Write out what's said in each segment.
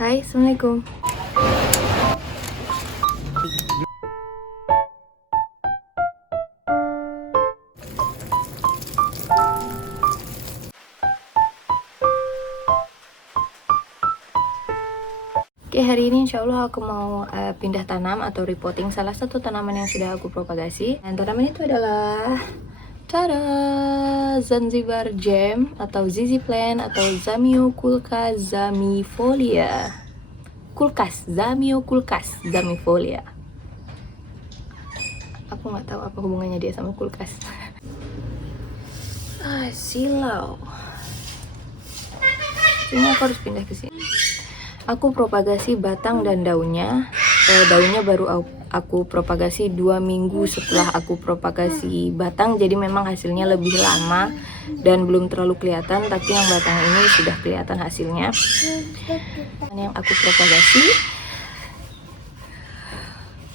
Hai, Assalamualaikum. Oke, hari ini insya Allah aku mau pindah tanam atau repotting salah satu tanaman yang sudah aku propagasi. Dan tanaman itu adalah tada, Zanzibar Jam atau Zizi Plant atau Zamioculca zamifolia. Zamioculcas zamifolia. Aku nggak tahu apa hubungannya dia sama kulkas. Silau. Ini aku harus pindah ke sini. Aku propagasi batang dan daunnya. Daunnya baru aku propagasi 2 minggu setelah aku propagasi batang, jadi memang hasilnya lebih lama dan belum terlalu kelihatan, tapi yang batang ini sudah kelihatan hasilnya. Yang aku propagasi,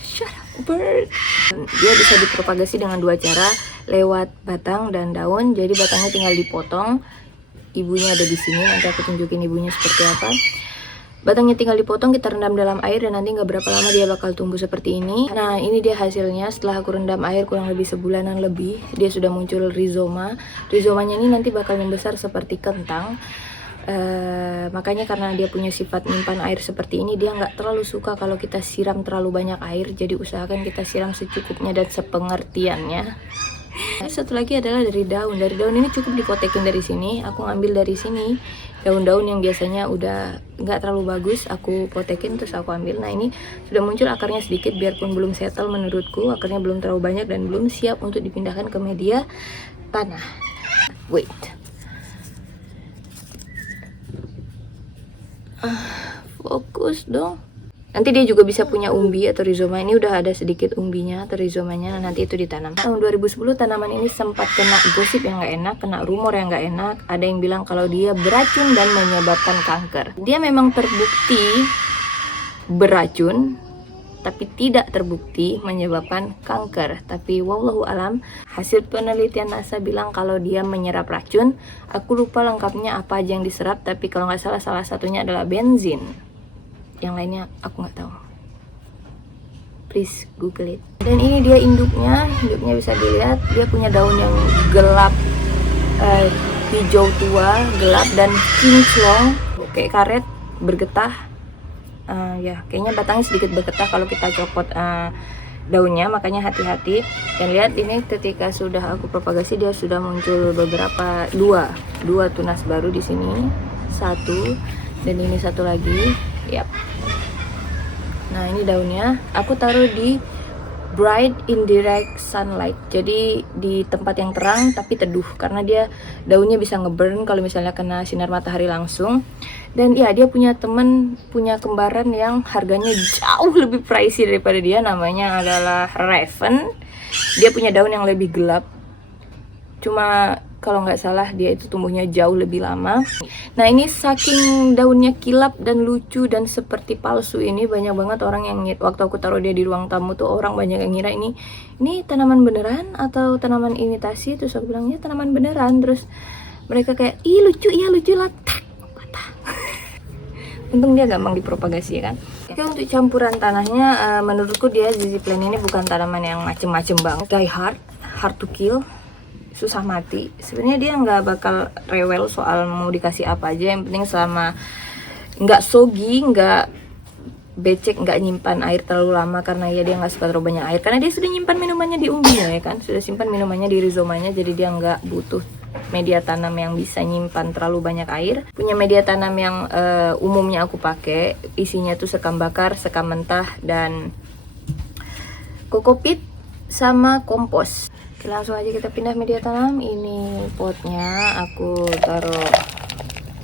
shut up bird. Dia bisa dipropagasi dengan 2 cara, lewat batang dan daun. Jadi batangnya tinggal dipotong, ibunya ada di sini, nanti aku tunjukin ibunya seperti apa. Batangnya tinggal dipotong, kita rendam dalam air, dan nanti nggak berapa lama dia bakal tumbuh seperti ini. Nah, ini dia hasilnya setelah aku rendam air kurang lebih sebulanan lebih. Dia sudah muncul rizoma. Rizomanya ini nanti bakal membesar seperti kentang. Makanya karena dia punya sifat menyimpan air seperti ini, dia nggak terlalu suka kalau kita siram terlalu banyak air. Jadi usahakan kita siram secukupnya dan sepengertiannya. Satu lagi adalah dari daun. Dari daun ini cukup dipotekin dari sini. Aku ngambil dari sini daun-daun yang biasanya udah nggak terlalu bagus, aku potekin terus aku ambil. Nah, ini sudah muncul akarnya sedikit, biarpun belum settle menurutku, akarnya belum terlalu banyak dan belum siap untuk dipindahkan ke media tanah. Wait. Fokus dong. Nanti dia juga bisa punya umbi atau rizoma. Ini udah ada sedikit umbinya atau rizomanya, nanti itu ditanam. Tahun 2010 tanaman ini sempat kena gosip yang nggak enak, kena rumor yang nggak enak. Ada yang bilang kalau dia beracun dan menyebabkan kanker. Dia memang terbukti beracun, tapi tidak terbukti menyebabkan kanker. Tapi wallahu alam, hasil penelitian NASA bilang kalau dia menyerap racun. Aku lupa lengkapnya apa aja yang diserap, tapi kalau nggak salah satunya adalah benzin. Yang lainnya aku nggak tahu. Please Google it. Dan ini dia induknya bisa dilihat. Dia punya daun yang gelap, hijau tua, gelap dan kinclong, kayak karet, bergetah. Ya, kayaknya batangnya sedikit bergetah kalau kita copot daunnya, makanya hati-hati. Dan lihat ini ketika sudah aku propagasi, dia sudah muncul beberapa dua tunas baru di sini, satu, dan ini satu lagi. Yap. Nah, ini daunnya aku taruh di bright indirect sunlight, jadi di tempat yang terang tapi teduh, karena dia daunnya bisa ngeburn kalau misalnya kena sinar matahari langsung. Dan ya, dia punya kembaran yang harganya jauh lebih pricey daripada dia, namanya adalah Raven. Dia punya daun yang lebih gelap, cuma kalau nggak salah dia itu tumbuhnya jauh lebih lama. Nah, ini saking daunnya kilap dan lucu dan seperti palsu ini, banyak banget orang yang waktu aku taruh dia di ruang tamu tuh, orang banyak yang ngira ini tanaman beneran atau tanaman imitasi. Terus aku bilang, ya tanaman beneran. Terus mereka kayak, ih lucu, iya lucu lah. Untung dia gampang dipropagasi ya kan. Oke, untuk campuran tanahnya, menurutku dia Zizi Plant ini bukan tanaman yang macem-macem banget. Die hard to kill, susah mati. Sebenarnya dia nggak bakal rewel soal mau dikasih apa aja, yang penting selama nggak soggy, nggak becek, nggak nyimpan air terlalu lama, karena ya dia nggak suka terlalu banyak air, karena dia sudah nyimpan minumannya di umbinya ya kan, sudah simpan minumannya di rizomanya, jadi dia nggak butuh media tanam yang bisa nyimpan terlalu banyak air. Punya media tanam yang umumnya aku pakai, isinya tuh sekam bakar, sekam mentah, dan kokopit sama kompos. Oke, langsung aja kita pindah media tanam. Ini potnya aku taruh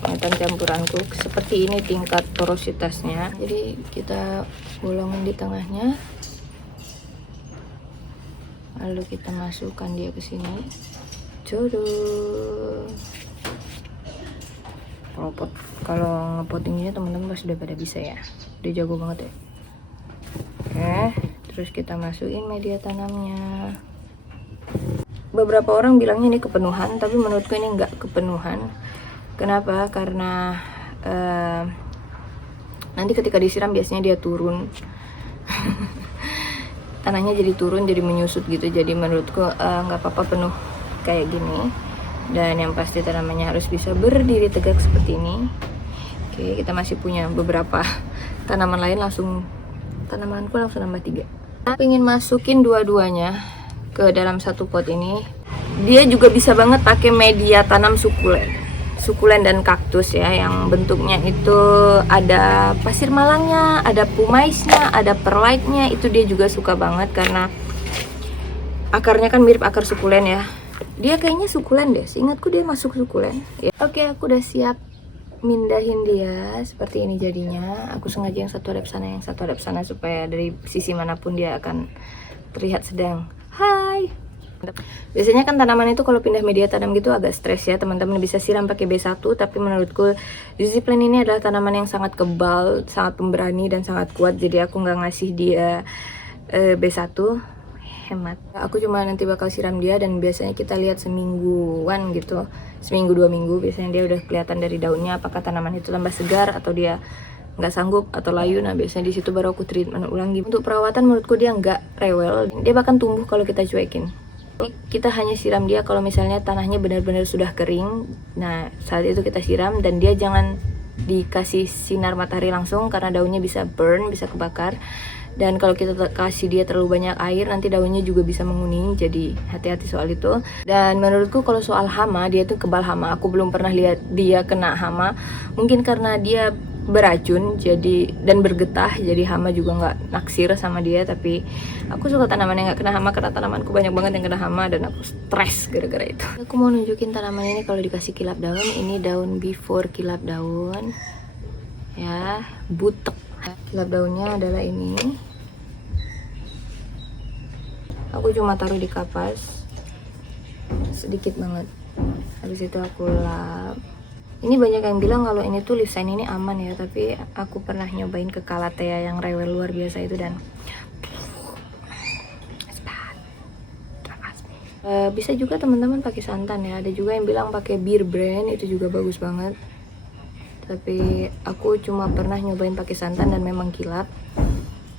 metan campuranku seperti ini tingkat porositasnya, jadi kita bolongin di tengahnya, lalu kita masukkan dia ke sini. Jodoh. Kalau ngepotingnya teman-teman pasti udah pada bisa ya, udah jago banget ya. Oke, terus kita masukin media tanamnya. Beberapa orang bilangnya ini kepenuhan, tapi menurutku ini enggak kepenuhan. Kenapa? Karena Nanti ketika disiram biasanya dia turun. Tanahnya jadi turun, jadi menyusut gitu. Jadi menurutku nggak apa-apa penuh kayak gini. Dan yang pasti tanamannya harus bisa berdiri tegak seperti ini. Oke, kita masih punya beberapa tanaman lain. Tanamanku langsung nambah 3. Aku ingin masukin dua-duanya ke dalam satu pot ini. Dia juga bisa banget pakai media tanam sukulen dan kaktus ya, yang bentuknya itu ada pasir malangnya, ada pumaisnya, ada perlite-nya. Itu dia juga suka banget karena akarnya kan mirip akar sukulen ya. Dia kayaknya sukulen deh, seingatku dia masuk sukulen ya. Oke, aku udah siap mindahin dia. Seperti ini jadinya. Aku sengaja yang satu hadap sana, yang satu hadap sana, supaya dari sisi manapun dia akan terlihat sedang hai. Biasanya kan tanaman itu kalau pindah media tanam gitu agak stres ya, teman-teman bisa siram pakai B1, tapi menurutku Juicy Plant ini adalah tanaman yang sangat kebal, sangat pemberani dan sangat kuat, jadi aku nggak ngasih dia B1, hemat. Aku cuma nanti bakal siram dia, dan biasanya kita lihat semingguan gitu, seminggu 2 minggu biasanya dia udah kelihatan dari daunnya apakah tanaman itu tambah segar atau dia nggak sanggup atau layu. Nah biasanya di situ baru aku treatment ulang gitu. Untuk perawatan menurutku dia nggak rewel, dia bahkan tumbuh kalau kita cuekin. Kita hanya siram dia kalau misalnya tanahnya benar-benar sudah kering. Nah saat itu kita siram, dan dia jangan dikasih sinar matahari langsung karena daunnya bisa burn, bisa kebakar. Dan kalau kita kasih dia terlalu banyak air, nanti daunnya juga bisa menguning, jadi hati-hati soal itu. Dan menurutku kalau soal hama, dia tuh kebal hama. Aku belum pernah lihat dia kena hama, mungkin karena dia beracun jadi dan bergetah, jadi hama juga nggak naksir sama dia. Tapi aku suka tanaman yang nggak kena hama karena tanamanku banyak banget yang kena hama dan aku stres gara-gara itu. Aku mau nunjukin tanaman ini kalau dikasih kilap daun. Ini daun before kilap daun ya, butek. Kilap daunnya adalah ini. Aku cuma taruh di kapas sedikit banget, habis itu aku lap. Ini banyak yang bilang kalau ini tuh leaf sign ini aman ya, tapi aku pernah nyobain ke Calathea yang rewel luar biasa itu, dan bisa juga teman-teman pakai santan ya. Ada juga yang bilang pakai Beer Brand, itu juga bagus banget. Tapi aku cuma pernah nyobain pakai santan dan memang kilap.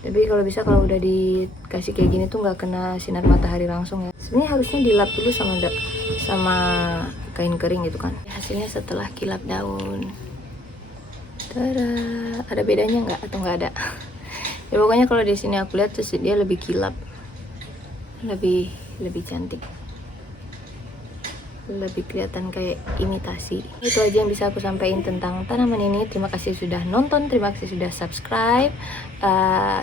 Tapi kalau bisa, kalau udah dikasih kayak gini tuh nggak kena sinar matahari langsung ya. Sebenarnya harusnya dilap dulu sama kain kering gitu kan. Hasilnya setelah kilap daun. Tada, ada bedanya nggak atau nggak ada? Ya pokoknya kalau di sini aku lihat tuh dia lebih kilap, lebih cantik, lebih kelihatan kayak imitasi. Itu aja yang bisa aku sampaikan tentang tanaman ini. Terima kasih sudah nonton, terima kasih sudah subscribe.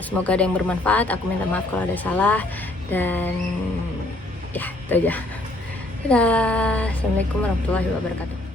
Semoga ada yang bermanfaat. Aku minta maaf kalau ada salah, dan ya itu aja. Dadah. Assalamualaikum warahmatullahi wabarakatuh.